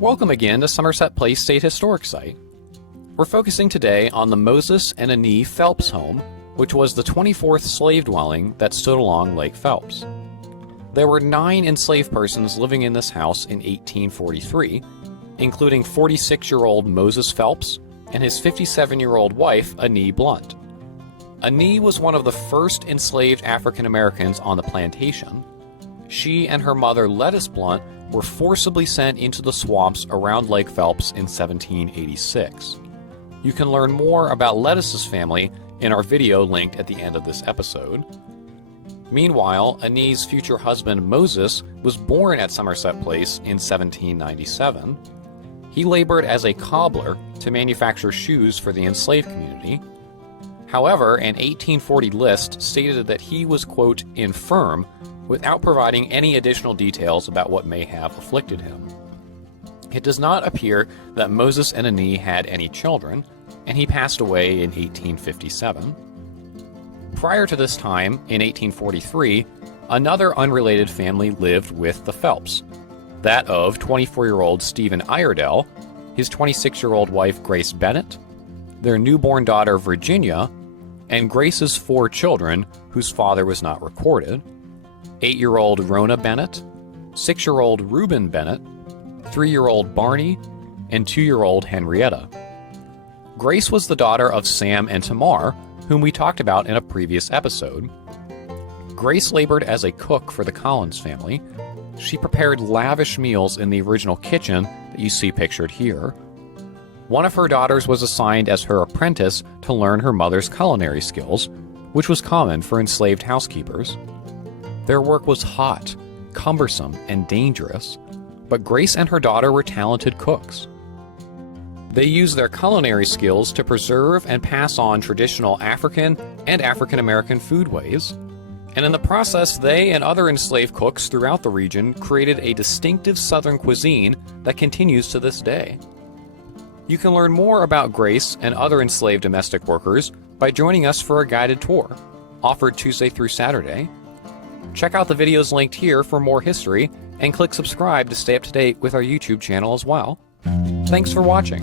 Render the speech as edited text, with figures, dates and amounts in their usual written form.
Welcome again to Somerset Place State Historic Site. We're focusing today on the Moses and Annie Phelps home, which was the 24th slave dwelling that stood along Lake Phelps. There were 9 enslaved persons living in this house in 1843, including 46-year-old Moses Phelps and his 57-year-old wife, Annie Blunt. Annie was one of the first enslaved African Americans on the plantation. She and her mother, Lettuce Blunt, were forcibly sent into the swamps around Lake Phelps in 1786. You can learn more about Lettuce's family in our video linked at the end of this episode. Meanwhile, Annie's future husband Moses was born at Somerset Place in 1797. He labored as a cobbler to manufacture shoes for the enslaved community. However, an 1840 list stated that he was, quote, infirm, without providing any additional details about what may have afflicted him. It does not appear that Moses and Annie had any children, and he passed away in 1857. Prior to this time, in 1843, another unrelated family lived with the Phelps, that of 24-year-old Stephen Iredell, his 26-year-old wife Grace Bennett, their newborn daughter Virginia, and Grace's 4 children, whose father was not recorded: 8-year-old Rona Bennett, 6-year-old Reuben Bennett, 3-year-old Barney, and 2-year-old Henrietta. Grace was the daughter of Sam and Tamar, whom we talked about in a previous episode. Grace labored as a cook for the Collins family. She prepared lavish meals in the original kitchen that you see pictured here. One of her daughters was assigned as her apprentice to learn her mother's culinary skills, which was common for enslaved housekeepers. Their work was hot, cumbersome, and dangerous, but Grace and her daughter were talented cooks. They used their culinary skills to preserve and pass on traditional African and African American foodways, and in the process they and other enslaved cooks throughout the region created a distinctive Southern cuisine that continues to this day. You can learn more about Grace and other enslaved domestic workers by joining us for a guided tour, offered Tuesday through Saturday. Check out the videos linked here for more history, and click subscribe to stay up to date with our YouTube channel as well. Thanks for watching.